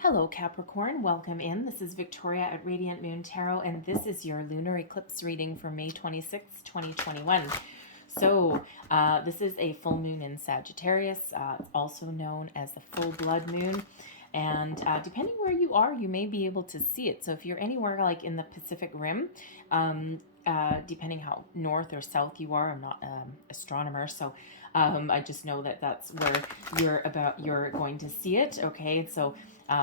Hello Capricorn, welcome in. This is Victoria at Radiant Moon Tarot, and this is your lunar eclipse reading for May 26th, 2021. So this is a full moon in Sagittarius. It's also known as the full blood moon. And depending where you are, you may be able to see it. So if you're anywhere like in the Pacific Rim, depending how north or south you are, I'm not an astronomer, so I just know that that's where you're going to see it. Okay, so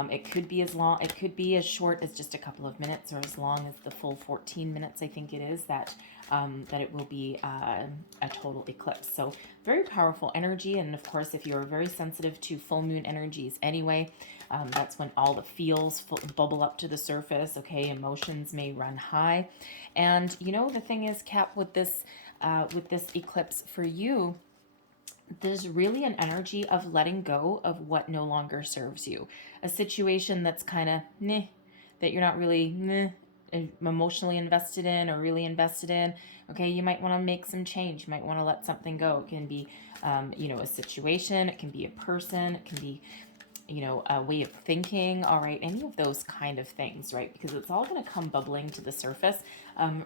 it could be it could be as short as just a couple of minutes, or as long as the full 14 minutes, I think it is, that it will be a total eclipse. So very powerful energy, and of course, if you're very sensitive to full moon energies anyway, that's when all the feels bubble up to the surface. Okay, emotions may run high, and you know the thing is, Cap, with this eclipse for you, there's really an energy of letting go of what no longer serves you. A situation that's kind of meh, that you're not really meh, emotionally invested in or really invested in. Okay, you might want to make some change. You might want to let something go. It can be, a situation. It can be a person. It can be, a way of thinking, all right, any of those kind of things, right? Because it's all going to come bubbling to the surface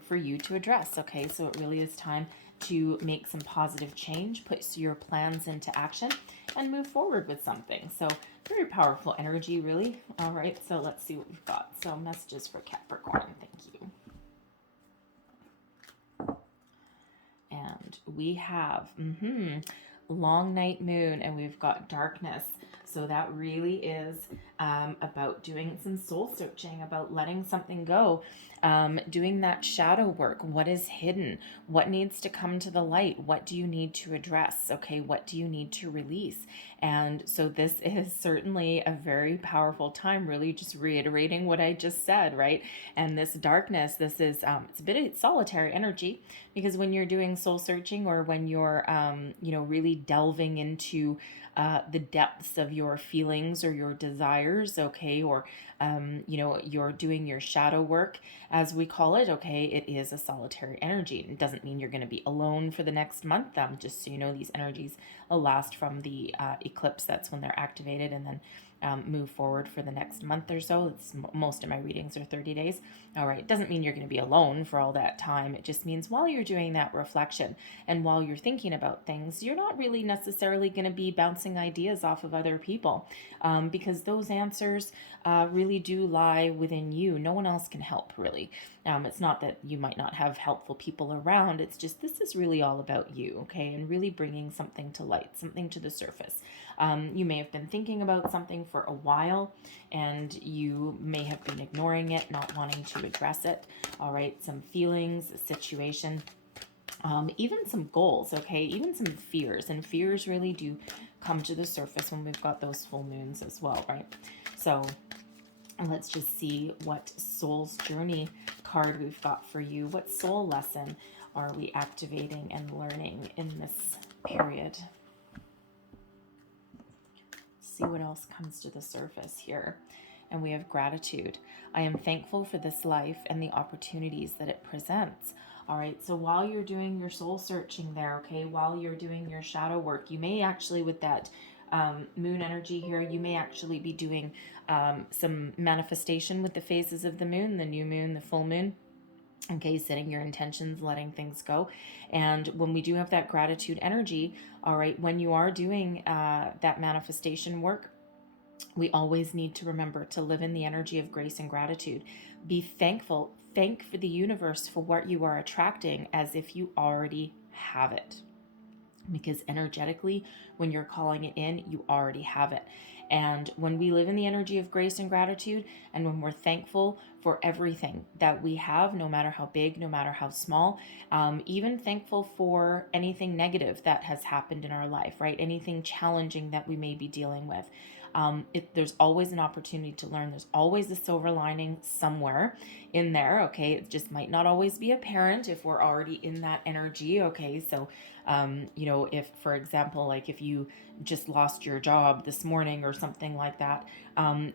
for you to address, okay? So it really is time to make some positive change, put your plans into action, and move forward with something. So very powerful energy, really. All right, so let's see what we've got. So messages for Capricorn, thank you. And we have long night moon, and we've got darkness. So that really is about doing some soul searching, about letting something go, doing that shadow work. What is hidden? What needs to come to the light? What do you need to address? Okay, what do you need to release? And so this is certainly a very powerful time, really just reiterating what I just said, right? And this darkness, this is, it's a bit of solitary energy, because when you're doing soul searching, or when you're, really delving into the depths of your feelings or your desires, okay, or you're doing your shadow work, as we call it, okay, it is a solitary energy. It doesn't mean you're going to be alone for the next month. Just so you know, these energies will last from the eclipse, that's when they're activated, and then move forward for the next month or so. Most of my readings are 30 days. All right, it doesn't mean you're going to be alone for all that time. It just means while you're doing that reflection and while you're thinking about things, you're not really necessarily going to be bouncing ideas off of other people, because those answers really do lie within you. No one else can help, really. It's not that you might not have helpful people around. It's just, this is really all about you, okay, and really bringing something to light, something to the surface. You may have been thinking about something for a while, and you may have been ignoring it, not wanting to address it. All right, some feelings, a situation, even some goals, okay, even some fears. And fears really do come to the surface when we've got those full moons as well, right? So let's just see what soul's journey card we've got for you. What soul lesson are we activating and learning in this period? See what else comes to the surface here. And we have gratitude. I am thankful for this life and the opportunities that it presents. All right, so while you're doing your soul searching there, okay, while you're doing your shadow work, you may actually, with that moon energy here, you may actually be doing some manifestation with the phases of the moon, the new moon, the full moon. Okay, setting your intentions, letting things go. And when we do have that gratitude energy, all right, when you are doing that manifestation work, we always need to remember to live in the energy of grace and gratitude. Be thankful. Thank for the universe for what you are attracting as if you already have it. Because energetically, when you're calling it in, you already have it. And when we live in the energy of grace and gratitude, and when we're thankful for everything that we have, no matter how big, no matter how small, even thankful for anything negative that has happened in our life, right? Anything challenging that we may be dealing with. There's always an opportunity to learn. There's always a silver lining somewhere in there, okay? It just might not always be apparent if we're already in that energy, okay? So You know, if, for example, like if you just lost your job this morning or something like that,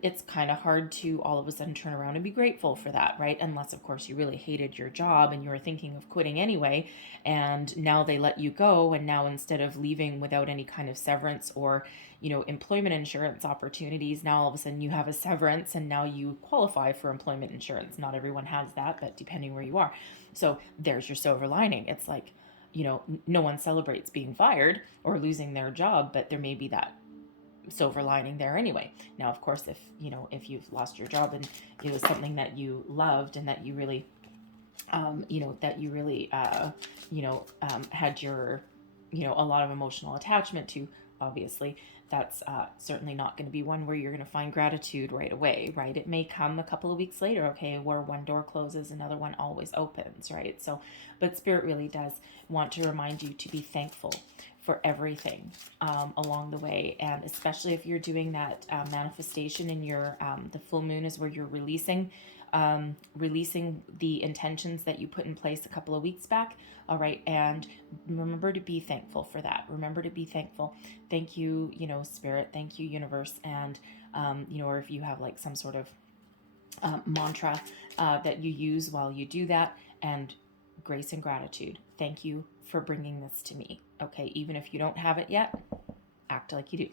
it's kind of hard to all of a sudden turn around and be grateful for that, right? Unless, of course, you really hated your job and you were thinking of quitting anyway, and now they let you go, and now instead of leaving without any kind of severance or, you know, employment insurance opportunities, now all of a sudden you have a severance and now you qualify for employment insurance. Not everyone has that, but depending where you are. So there's your silver lining. It's like, you know, no one celebrates being fired or losing their job, but there may be that silver lining there anyway. Now, of course, if, you know, if you've lost your job and it was something that you loved and that you really, you know, that you really, had your, you know, a lot of emotional attachment to, obviously, that's certainly not going to be one where you're going to find gratitude right away, right? It may come a couple of weeks later, okay, where one door closes, another one always opens, right? So, but Spirit really does want to remind you to be thankful for everything along the way. And especially if you're doing that manifestation in your, the full moon is where you're releasing the intentions that you put in place a couple of weeks back. All right. And remember to be thankful for that. Remember to be thankful. Thank you, you know, Spirit. Thank you, universe. And, you know, or if you have like some sort of mantra that you use while you do that, and grace and gratitude. Thank you for bringing this to me. Okay. Even if you don't have it yet, act like you do.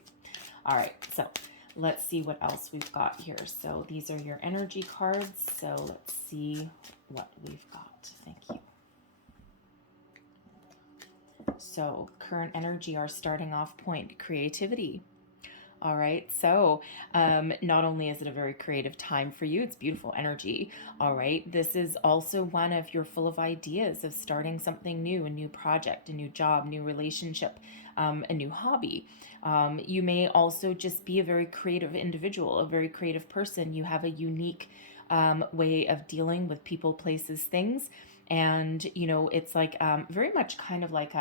All right. So let's see what else we've got here. So these are your energy cards. So let's see what we've got. Thank you. So current energy, our starting off point, creativity. All right. So not only is it a very creative time for you, it's beautiful energy. All right. This is also one of you're full of ideas of starting something new, a new project, a new job, new relationship, a new hobby. You may also just be a very creative individual, a very creative person. You have a unique way of dealing with people, places, things. And, you know, it's like very much kind of like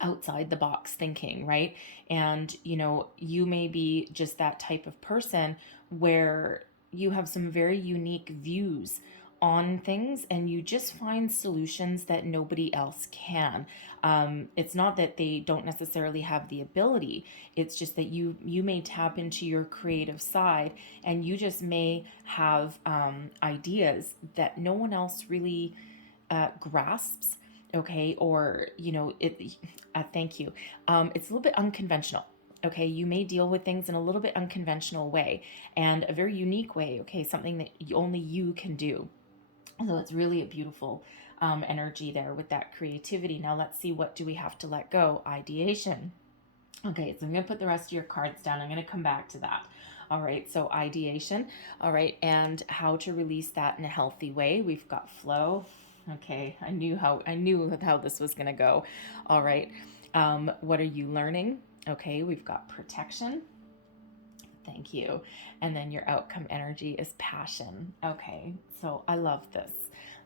outside the box thinking, right? And, you know, you may be just that type of person where you have some very unique views on things and you just find solutions that nobody else can. It's not that they don't necessarily have the ability. It's just that you may tap into your creative side and you just may have ideas that no one else really grasps. Okay. Or, you know, thank you. It's a little bit unconventional. Okay. You may deal with things in a little bit unconventional way and a very unique way. Okay. Something that only you can do. So it's really a beautiful energy there with that creativity. Now let's see, what do we have to let go? Ideation. Okay. So I'm going to put the rest of your cards down. I'm going to come back to that. All right. So ideation. All right. And how to release that in a healthy way. We've got flow. Okay, I knew how this was going to go. All right. What are you learning? Okay, we've got protection. Thank you. And then your outcome energy is passion. Okay, so I love this.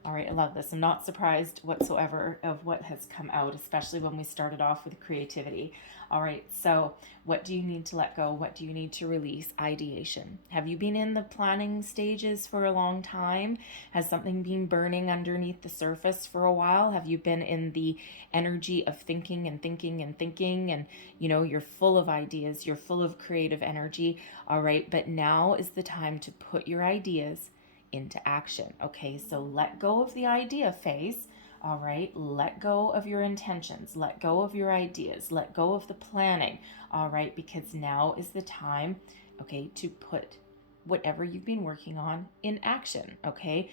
All right, I love this. I'm not surprised whatsoever of what has come out, especially when we started off with creativity. All right, so what do you need to let go? What do you need to release? Ideation. Have you been in the planning stages for a long time? Has something been burning underneath the surface for a while? Have you been in the energy of thinking and thinking and thinking, and you know, you're full of ideas, you're full of creative energy. All right, but now is the time to put your ideas into action. Okay, so let go of the idea phase. All right, let go of your intentions, let go of your ideas, let go of the planning. All right, because now is the time, okay, to put whatever you've been working on in action. Okay,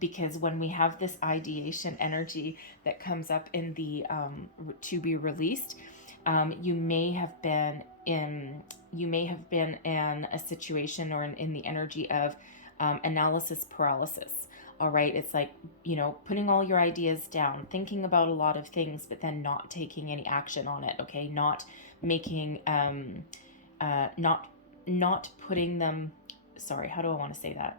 because when we have this ideation energy that comes up in the to be released, you may have been in a situation or in the energy of analysis paralysis. All right. It's like, you know, putting all your ideas down, thinking about a lot of things, but then not taking any action on it. Okay. Not making, not putting them, sorry, how do I want to say that?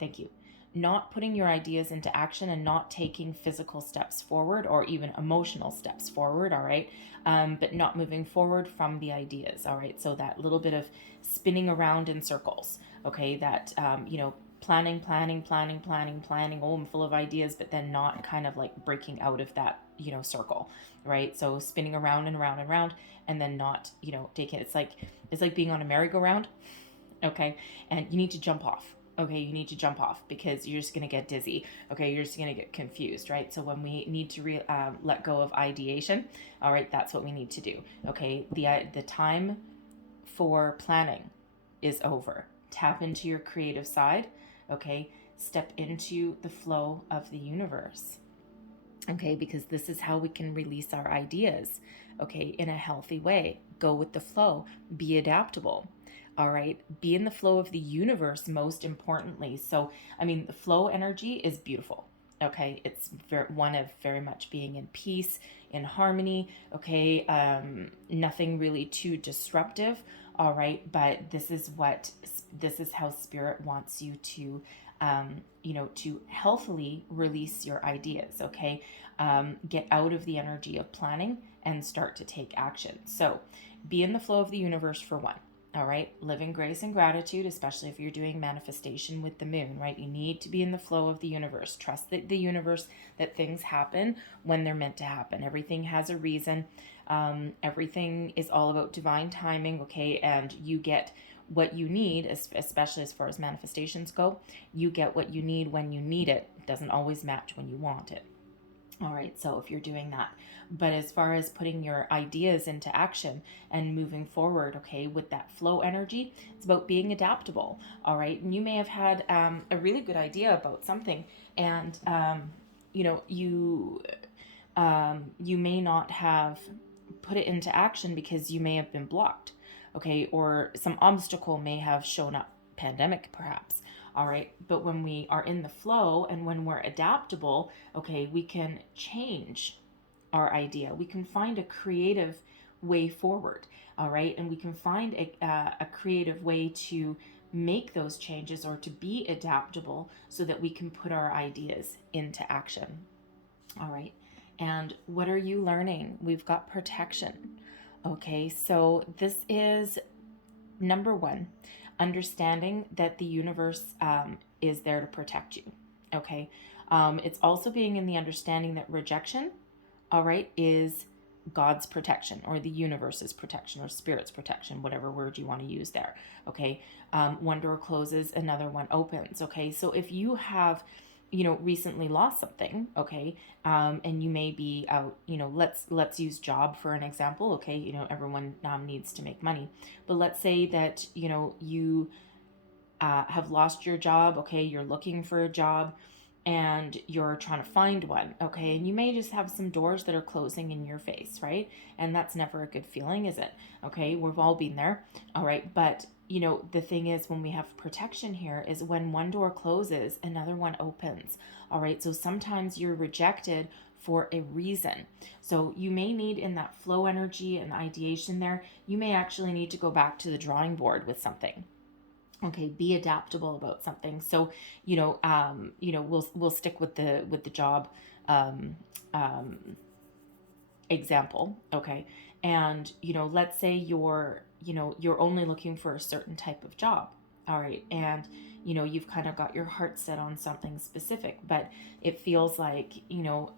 Thank you. Not putting your ideas into action and not taking physical steps forward or even emotional steps forward. All right. But not moving forward from the ideas. All right. So that little bit of spinning around in circles. Okay. That, you know, planning, oh, I'm full of ideas, but then not kind of like breaking out of that, circle, right? So spinning around and around and around, and then not, taking it. It's like being on a merry-go-round, okay? And you need to jump off. Okay, you need to jump off because you're just going to get dizzy. Okay, you're just going to get confused, right? So when we need to let go of ideation, all right, that's what we need to do. Okay, the time for planning is over. Tap into your creative side. Okay, step into the flow of the universe. Okay, because this is how we can release our ideas. Okay, in a healthy way. Go with the flow. Be adaptable. All right, be in the flow of the universe, most importantly. So, I mean, the flow energy is beautiful. Okay, it's one of very much being in peace, in harmony. Okay, nothing really too disruptive. All right, but this is how spirit wants you to, to healthily release your ideas. Okay, get out of the energy of planning and start to take action. So, be in the flow of the universe for one. All right, live in grace and gratitude, especially if you're doing manifestation with the moon, right? You need to be in the flow of the universe. Trust the universe, that things happen when they're meant to happen. Everything has a reason. Everything is all about divine timing, okay? And you get what you need, especially as far as manifestations go. You get what you need when you need it. It doesn't always match when you want it. All right, so if you're doing that. But as far as putting your ideas into action and moving forward, okay, with that flow energy, it's about being adaptable. All right, and you may have had a really good idea about something, and you may not have put it into action because you may have been blocked, okay, or some obstacle may have shown up, pandemic perhaps. All right, but when we are in the flow and when we're adaptable, okay, we can change our idea. We can find a creative way forward. All right, and we can find a creative way to make those changes or to be adaptable so that we can put our ideas into action. All right, and what are you learning? We've got protection. Okay, so this is number one, understanding that the universe is there to protect you. Okay, it's also being in the understanding that rejection, all right, is God's protection or the universe's protection or spirit's protection, whatever word you want to use there. Okay, one door closes, another one opens. Okay, so if you have recently lost something, okay, and you may be out, let's use job for an example, okay, everyone needs to make money, but let's say that, you have lost your job, okay, you're looking for a job, and you're trying to find one, okay, and you may just have some doors that are closing in your face, right, and that's never a good feeling, is it? Okay, we've all been there, all right, but the thing is, when we have protection here is when one door closes, another one opens. All right. So sometimes you're rejected for a reason. So you may need, in that flow energy and ideation there, you may actually need to go back to the drawing board with something. Okay, be adaptable about something. So, we'll stick with the job example. Okay. And, let's say you're only looking for a certain type of job. All right. And, you've kind of got your heart set on something specific, but it feels like,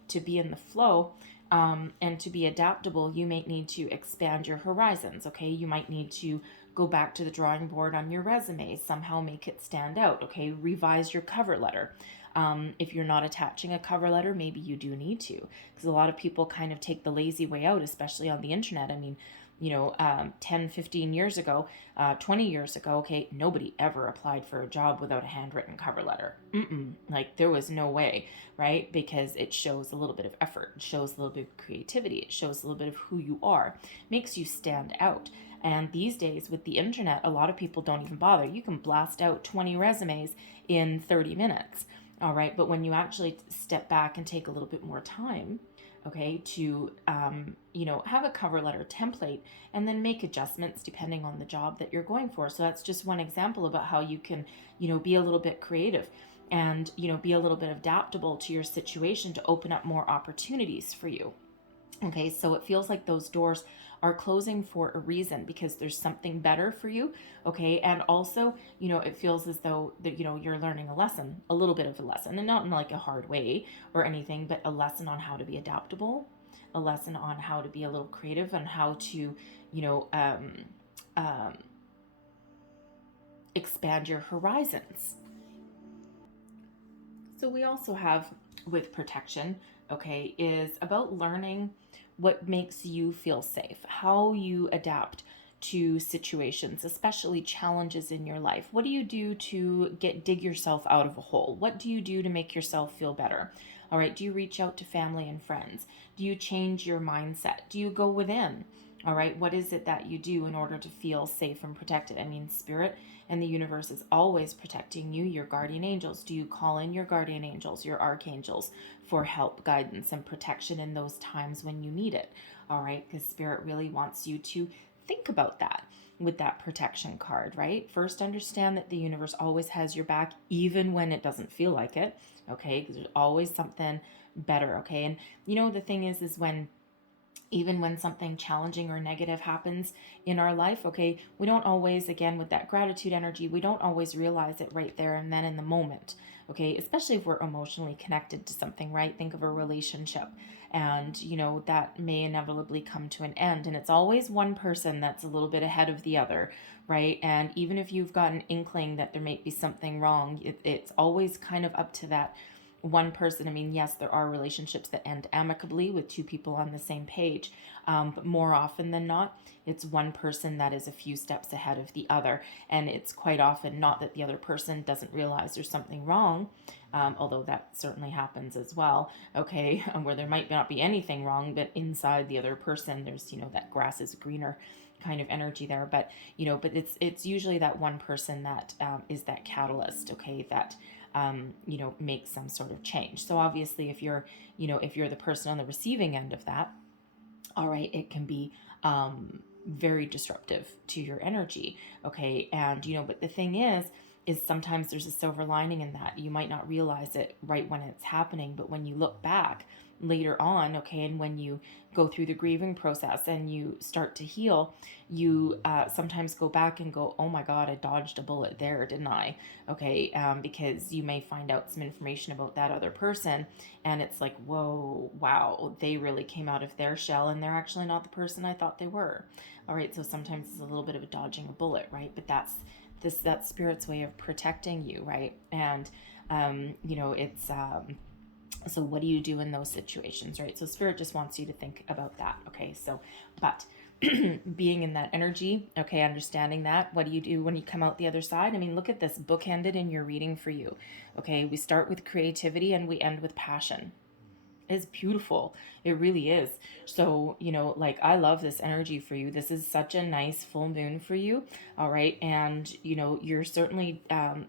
to be in the flow, and to be adaptable, you might need to expand your horizons. Okay. You might need to go back to the drawing board on your resume, somehow make it stand out. Okay. Revise your cover letter. If you're not attaching a cover letter, maybe you do need to, because a lot of people kind of take the lazy way out, especially on the internet. I mean, 10, 15 years ago, 20 years ago, okay, nobody ever applied for a job without a handwritten cover letter. Like, there was no way, right? Because it shows a little bit of effort, it shows a little bit of creativity, it shows a little bit of who you are, makes you stand out. And these days with the internet, a lot of people don't even bother. You can blast out 20 resumes in 30 minutes. All right. But when you actually step back and take a little bit more time, okay, to, have a cover letter template and then make adjustments depending on the job that you're going for. So that's just one example about how you can, be a little bit creative and, be a little bit adaptable to your situation to open up more opportunities for you. Okay. So it feels like those doors are closing for a reason, because there's something better for you. Okay. And also, you know, it feels as though that, you know, you're learning a lesson, a little bit of a lesson, and not in like a hard way or anything, but a lesson on how to be adaptable, a lesson on how to be a little creative, and how to, you know, expand your horizons. So we also have with protection, okay, is about learning what makes you feel safe, how you adapt to situations, especially challenges in your life. What do you do to dig yourself out of a hole? What do you do to make yourself feel better? All right, do you reach out to family and friends? Do you change your mindset? Do you go within? All right, what is it that you do in order to feel safe and protected? I mean, spirit and the universe is always protecting you, your guardian angels. Do you call in your guardian angels, your archangels, for help, guidance, and protection in those times when you need it? All right, because spirit really wants you to think about that with that protection card, right? First, understand that the universe always has your back, even when it doesn't feel like it, okay? Because there's always something better, okay? And you know, the thing is when even when something challenging or negative happens in our life, okay, we don't always, again, with that gratitude energy, we don't always realize it right there and then in the moment, okay, especially if we're emotionally connected to something, right? Think of a relationship, and you know, that may inevitably come to an end, and it's always one person that's a little bit ahead of the other, right? And even if you've got an inkling that there may be something wrong, it's always kind of up to that one person. I mean, yes, there are relationships that end amicably with two people on the same page, but more often than not, it's one person that is a few steps ahead of the other. And it's quite often not that the other person doesn't realize there's something wrong, although that certainly happens as well, okay, where there might not be anything wrong, but inside the other person, there's, you know, that grass is greener kind of energy there. But, you know, but it's usually that one person that is that catalyst, okay, that you know, make some sort of change. So obviously, if you're, you know, if you're the person on the receiving end of that, all right, it can be very disruptive to your energy, okay? And, you know, but the thing is sometimes there's a silver lining in that. You might not realize it right when it's happening, but when you look back later on, okay, and when you go through the grieving process and you start to heal, you sometimes go back and go, oh my God, I dodged a bullet there, didn't I? Okay, because you may find out some information about that other person, and it's like, whoa, wow, they really came out of their shell, and they're actually not the person I thought they were. All right, so sometimes it's a little bit of a dodging a bullet, right? But that's spirit's way of protecting you, right? And you know, it's so what do you do in those situations, right? So spirit just wants you to think about that, okay? So, but being in that energy, okay, understanding that, what do you do when you come out the other side? I mean, look at this, bookended in your reading for you, okay? We start with creativity and we end with passion. It's beautiful. It really is. So, you know, like, I love this energy for you. This is such a nice full moon for you. All right. And, you know, you're certainly,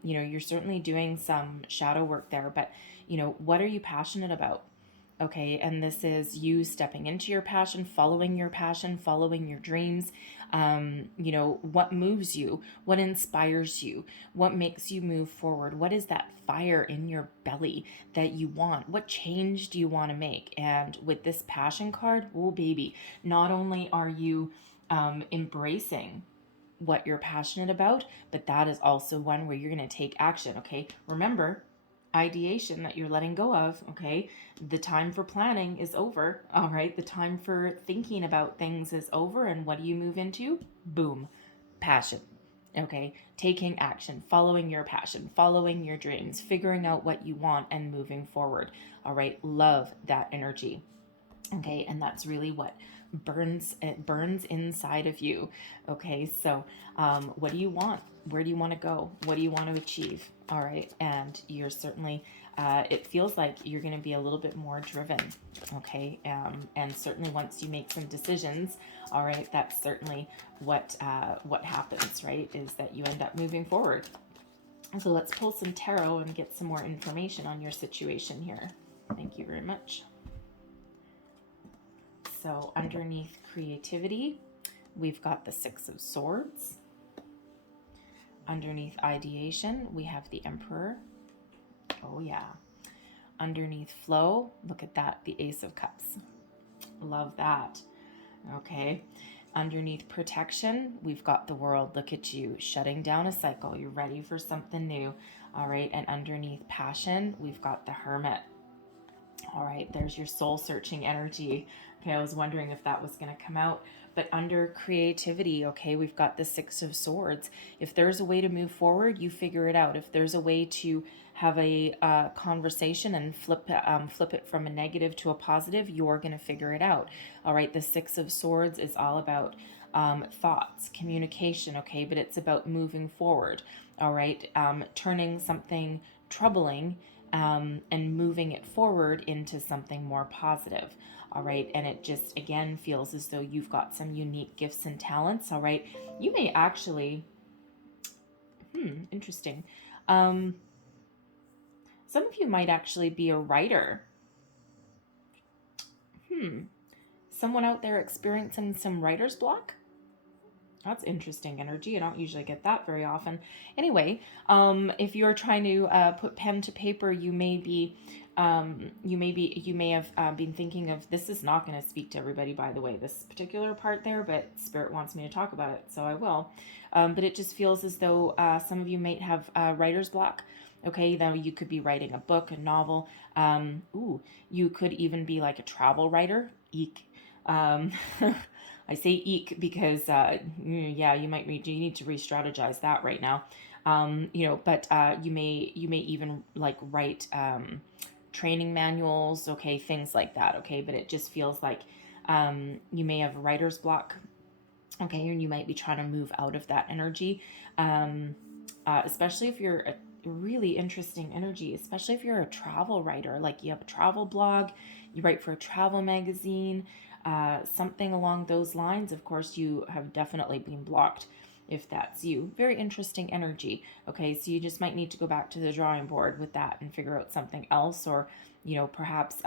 you're certainly doing some shadow work there, but, you know, what are you passionate about? Okay, and this is you stepping into your passion, following your dreams. You know, what moves you, what inspires you, what makes you move forward, what is that fire in your belly that you want, what change do you want to make? And with this passion card, oh baby, not only are you embracing what you're passionate about, but that is also one where you're going to take action, okay? Remember, ideation that you're letting go of, okay? The time for planning is over, all right? The time for thinking about things is over, and what do you move into? Boom, passion, okay? Taking action, following your passion, following your dreams, figuring out what you want and moving forward, all right? Love that energy, okay? And that's really what burns inside of you, okay? So what do you want? Where do you want to go? What do you want to achieve? All right, and you're certainly it feels like you're going to be a little bit more driven, okay? And certainly once you make some decisions, all right, that's certainly what happens, right, is that you end up moving forward. So let's pull some tarot and get some more information on your situation here. Thank you very much. So underneath creativity, we've got the Six of Swords. Underneath ideation, we have the Emperor. Oh yeah. Underneath flow, look at that, the Ace of Cups. Love that. Okay. underneath protection, we've got the World. Look at you, shutting down a cycle. You're ready for something new. All right. And underneath passion, we've got the Hermit. All right, there's your soul searching energy. Okay, I was wondering if that was going to come out. But under creativity, okay, we've got the Six of Swords. If there's a way to move forward, you figure it out. If there's a way to have a conversation and flip it from a negative to a positive, you're going to figure it out. All right, the Six of Swords is all about thoughts, communication, okay, but it's about moving forward. All right, turning something troubling and moving it forward into something more positive. All right. And it just, again, feels as though you've got some unique gifts and talents. All right. You may actually, interesting. Some of you might actually be a writer. Someone out there experiencing some writer's block? That's interesting energy. I don't usually get that very often. Anyway, if you're trying to put pen to paper, you may have been thinking of, this is not going to speak to everybody, by the way, this particular part there, but Spirit wants me to talk about it, so I will. But it just feels as though some of you might have writer's block. Okay, now you could be writing a book, a novel. You could even be like a travel writer. Eek. I say eek because, yeah, you need to re-strategize that right now. But you may even like write training manuals, okay, things like that, okay, but it just feels like you may have writer's block, okay, and you might be trying to move out of that energy, especially if you're a really interesting energy, especially if you're a travel writer, like you have a travel blog, you write for a travel magazine, something along those lines. Of course, you have definitely been blocked if that's you. Very interesting energy. Okay, so you just might need to go back to the drawing board with that and figure out something else, or, perhaps,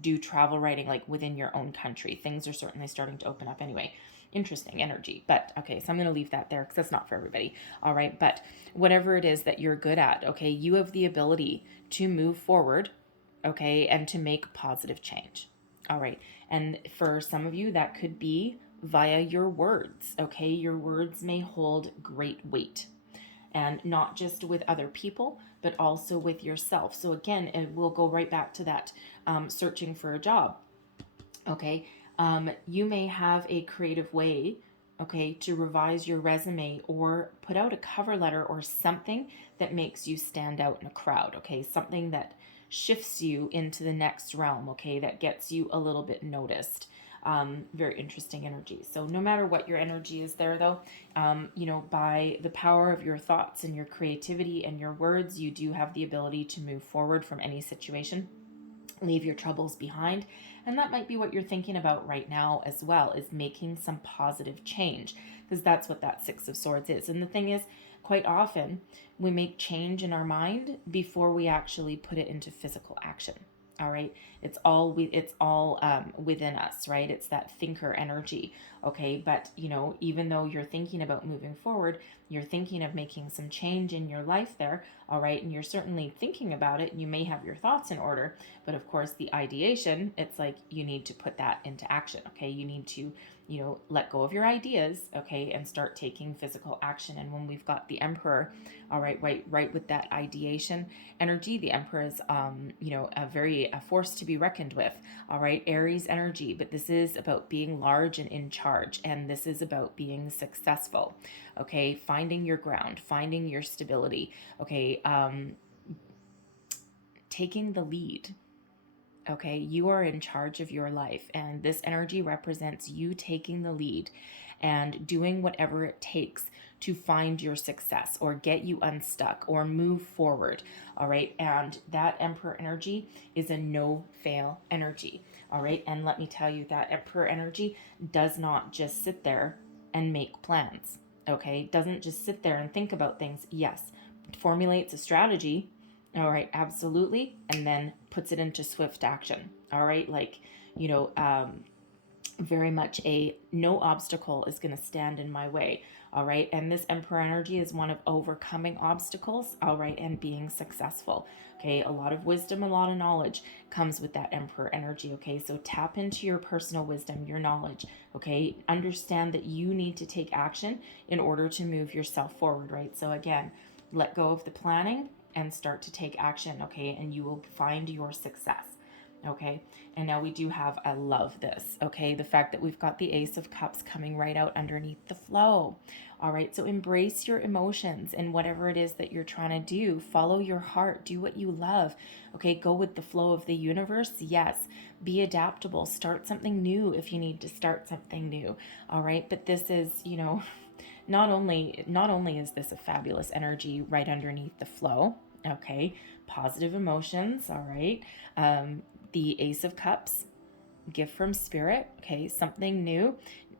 do travel writing like within your own country. Things are certainly starting to open up anyway. Interesting energy. But okay, so I'm going to leave that there because that's not for everybody. All right, but whatever it is that you're good at, okay, you have the ability to move forward, okay, and to make positive change. All right. And for some of you, that could be via your words. Okay. Your words may hold great weight, and not just with other people, but also with yourself. So again, it will go right back to that searching for a job. Okay. You may have a creative way, okay, to revise your resume or put out a cover letter or something that makes you stand out in a crowd. Okay. Something that shifts you into the next realm, okay, that gets you a little bit noticed. Very interesting energy. So no matter what your energy is there, though, by the power of your thoughts and your creativity and your words, you do have the ability to move forward from any situation, leave your troubles behind. And that might be what you're thinking about right now as well, is making some positive change, because that's what that Six of Swords is. And the thing is, quite often we make change in our mind before we actually put it into physical action. All right. It's all within us, right? It's that thinker energy. Okay. But, even though you're thinking about moving forward, you're thinking of making some change in your life there. All right. And you're certainly thinking about it. You may have your thoughts in order, but of course the ideation, it's like you need to put that into action. Okay. You need to, let go of your ideas. Okay. And start taking physical action. And when we've got the Emperor, all right, right with that ideation energy, the Emperor is, a force to be reckoned with. All right. Aries energy, but this is about being large and in charge. And this is about being successful. Okay. Finding your ground, finding your stability. Okay. Taking the lead. Okay, you are in charge of your life, and this energy represents you taking the lead and doing whatever it takes to find your success or get you unstuck or move forward. All right, and that Emperor energy is a no-fail energy. All right, and let me tell you that Emperor energy does not just sit there and make plans. Okay, doesn't just sit there and think about things. Yes, it formulates a strategy. All right, absolutely. And then puts it into swift action. All right, like, very much a no obstacle is going to stand in my way. All right. And this Emperor energy is one of overcoming obstacles. All right. And being successful. Okay. A lot of wisdom, a lot of knowledge comes with that Emperor energy. Okay. So tap into your personal wisdom, your knowledge. Okay. Understand that you need to take action in order to move yourself forward. Right. So again, let go of the planning and start to take action. Okay. And you will find your success. Okay. And now we do have, I love this. Okay. The fact that we've got the Ace of Cups coming right out underneath the flow. All right. So embrace your emotions and whatever it is that you're trying to do. Follow your heart. Do what you love. Okay. Go with the flow of the universe. Yes. Be adaptable. Start something new if you need to start something new. All right. But this is, not only is this a fabulous energy right underneath the flow. Okay. Positive emotions. All right. The Ace of Cups, gift from spirit. Okay, something new,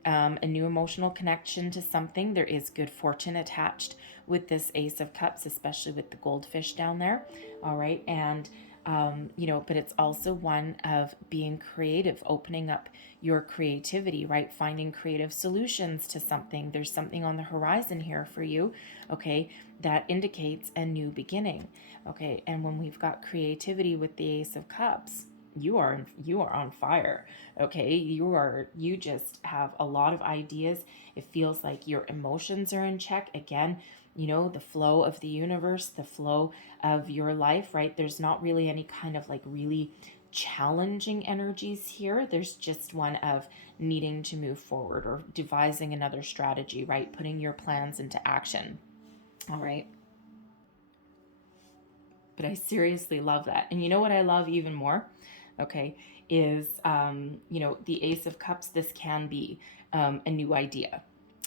a new emotional connection to something. There is good fortune attached with this Ace of Cups, especially with the goldfish down there. All right, and but it's also one of being creative, opening up your creativity, right? Finding creative solutions to something. There's something on the horizon here for you, okay, that indicates a new beginning. Okay, and when we've got creativity with the Ace of Cups, you are on fire. Okay, you just have a lot of ideas. It feels like your emotions are in check. Again, the flow of the universe, the flow of your life, right? There's not really any kind of like really challenging energies here. There's just one of needing to move forward or devising another strategy, right? Putting your plans into action. All right. But I seriously love that. And you know what I love even more? Okay, is, the Ace of Cups. This can be a new idea.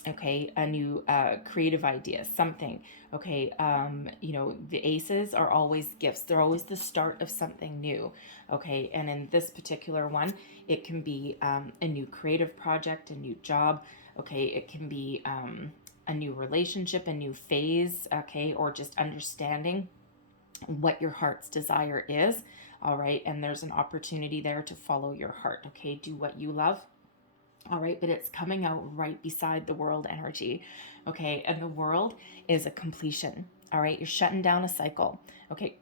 Okay, a new creative idea, something. Okay, the aces are always gifts. They're always the start of something new. Okay, and in this particular one, it can be a new creative project, a new job. Okay, it can be a new relationship, a new phase. Okay, or just understanding what your heart's desire is. All right, and there's an opportunity there to follow your heart. Okay, do what you love. All right, but it's coming out right beside the world energy. Okay, and the world is a completion. All right, you're shutting down a cycle. Okay,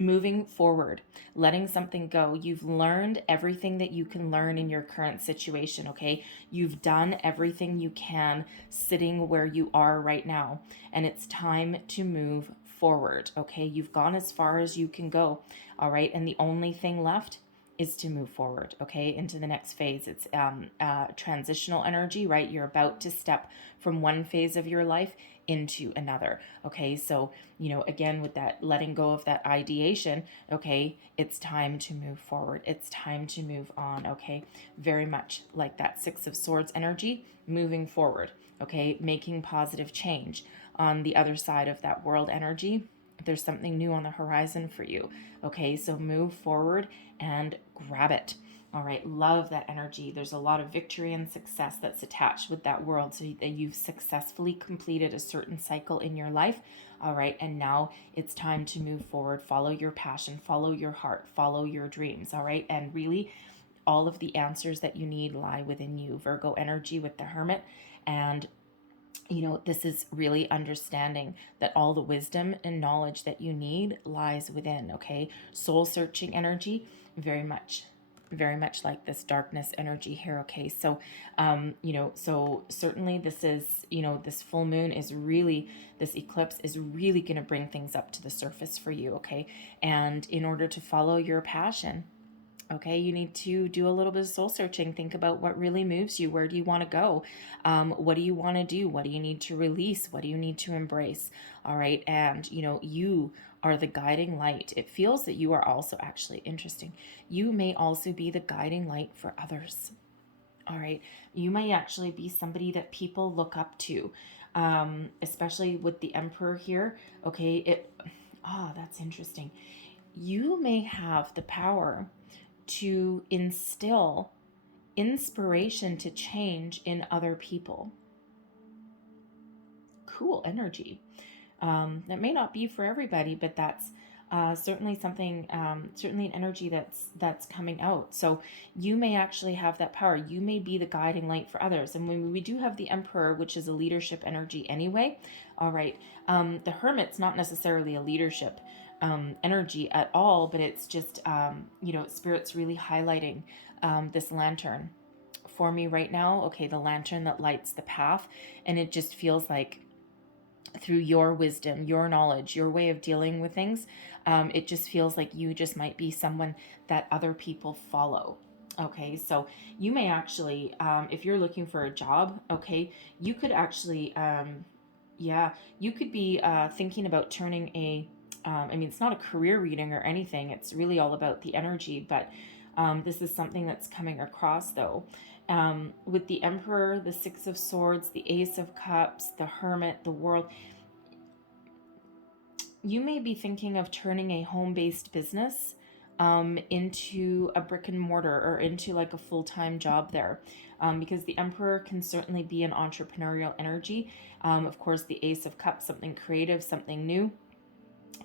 moving forward, letting something go. You've learned everything that you can learn in your current situation. Okay, you've done everything you can sitting where you are right now, and it's time to move forward. Okay, you've gone as far as you can go. All right, and the only thing left is to move forward, okay, into the next phase. It's transitional energy, right? You're about to step from one phase of your life into another. Okay, so again, with that letting go of that ideation, okay, it's time to move forward. It's time to move on. Okay, very much like that Six of Swords energy, moving forward. Okay, making positive change. On the other side of that world energy, there's something new on the horizon for you. Okay, so move forward and grab it. All right, love that energy. There's a lot of victory and success that's attached with that world, so that you've successfully completed a certain cycle in your life. All right, and now it's time to move forward. Follow your passion, follow your heart, follow your dreams. All right, and really, all of the answers that you need lie within you. Virgo energy with the Hermit. And this is really understanding that all the wisdom and knowledge that you need lies within. Okay, soul searching energy, very much like this darkness energy here. Okay, so so certainly this is, this full moon is really, this eclipse is really going to bring things up to the surface for you. Okay, and in order to follow your passion, okay, you need to do a little bit of soul searching. Think about what really moves you. Where do you want to go? What do you want to do? What do you need to release? What do you need to embrace? All right. And, you are the guiding light. It feels that you are also, actually interesting, you may also be the guiding light for others. All right. You may actually be somebody that people look up to, especially with the Emperor here. Okay. That's interesting. You may have the power to instill inspiration to change in other people. Cool energy. That may not be for everybody, but that's certainly something, certainly an energy that's coming out. So you may actually have that power. You may be the guiding light for others. And when we do have the Emperor, which is a leadership energy anyway, all right, the Hermit's not necessarily a leadership energy at all, but it's just, Spirit's really highlighting this lantern for me right now. Okay, the lantern that lights the path. And it just feels like through your wisdom, your knowledge, your way of dealing with things, it just feels like you just might be someone that other people follow. Okay, so you may actually, if you're looking for a job, okay, you could actually, you could be thinking about turning it's not a career reading or anything. It's really all about the energy, but this is something that's coming across though. With the Emperor, the Six of Swords, the Ace of Cups, the Hermit, the World, you may be thinking of turning a home-based business into a brick and mortar, or into like a full-time job there, because the Emperor can certainly be an entrepreneurial energy. Of course, the Ace of Cups, something creative, something new.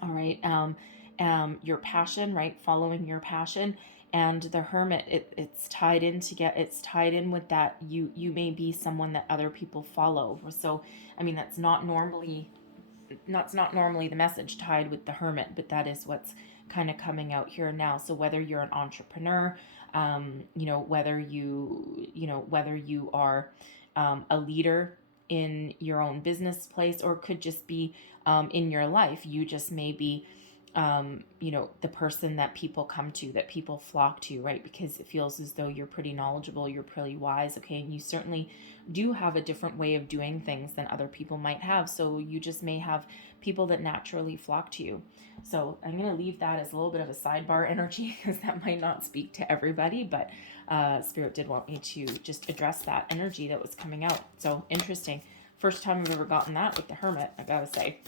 All right. Your passion, right? Following your passion. And the Hermit, it's tied in with that. You may be someone that other people follow. So, that's not normally the message tied with the Hermit, but that is what's kind of coming out here now. So whether you're an entrepreneur, whether you are a leader in your own business place, or could just be in your life, you just may be the person that people come to, that people flock to, right? Because it feels as though you're pretty knowledgeable, you're pretty wise, okay? And you certainly do have a different way of doing things than other people might have. So you just may have people that naturally flock to you. So I'm going to leave that as a little bit of a sidebar energy, because that might not speak to everybody, but Spirit did want me to just address that energy that was coming out. So interesting. First time I've ever gotten that with the Hermit, I gotta say.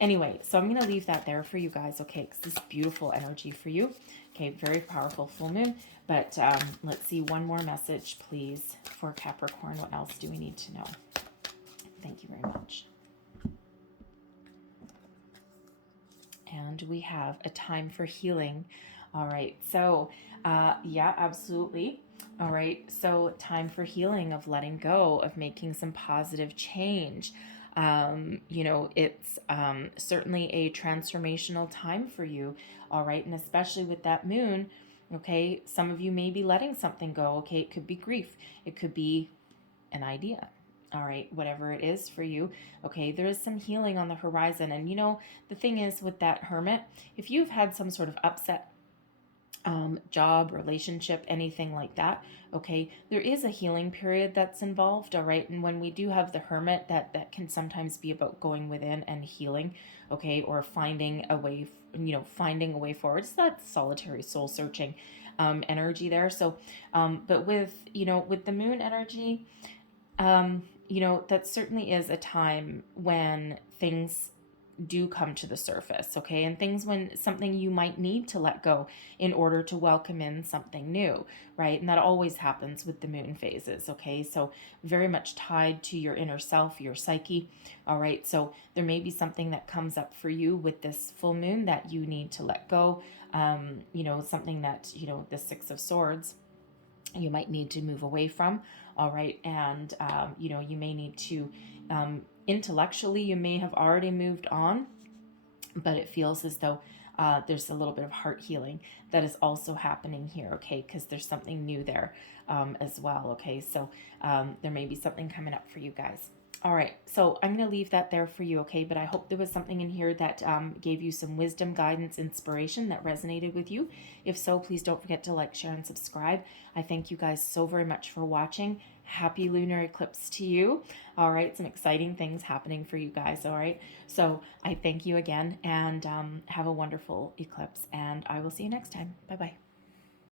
Anyway, so I'm going to leave that there for you guys, okay, because this is beautiful energy for you. Okay, very powerful full moon. But let's see, one more message, please, for Capricorn. What else do we need to know? Thank you very much. And we have a time for healing. All right, so yeah, absolutely. All right, so time for healing, of letting go, of making some positive change. It's certainly a transformational time for you. All right, and especially with that moon, okay, some of you may be letting something go. Okay, it could be grief, it could be an idea. All right, whatever it is for you, okay, there is some healing on the horizon. And the thing is with that Hermit, if you've had some sort of upset job, relationship, anything like that, okay, there is a healing period that's involved. All right, and when we do have the Hermit, that can sometimes be about going within and healing, okay, or finding a way forward. It's that solitary soul searching energy there. So but with the moon energy, that certainly is a time when things do come to the surface, okay? And things when something you might need to let go in order to welcome in something new, right? And that always happens with the moon phases, okay? So very much tied to your inner self, your psyche, all right? So there may be something that comes up for you with this full moon that you need to let go, something that, the Six of Swords, you might need to move away from, all right? And, you may need to, intellectually, you may have already moved on, but it feels as though there's a little bit of heart healing that is also happening here, okay? Because there's something new there as well, okay? So there may be something coming up for you guys. All right, so I'm going to leave that there for you, okay? But I hope there was something in here that gave you some wisdom, guidance, inspiration that resonated with you. If so, please don't forget to like, share, and subscribe. I thank you guys so very much for watching. Happy lunar eclipse to you. All right, some exciting things happening for you guys, all right? So I thank you again, and have a wonderful eclipse, and I will see you next time. Bye-bye.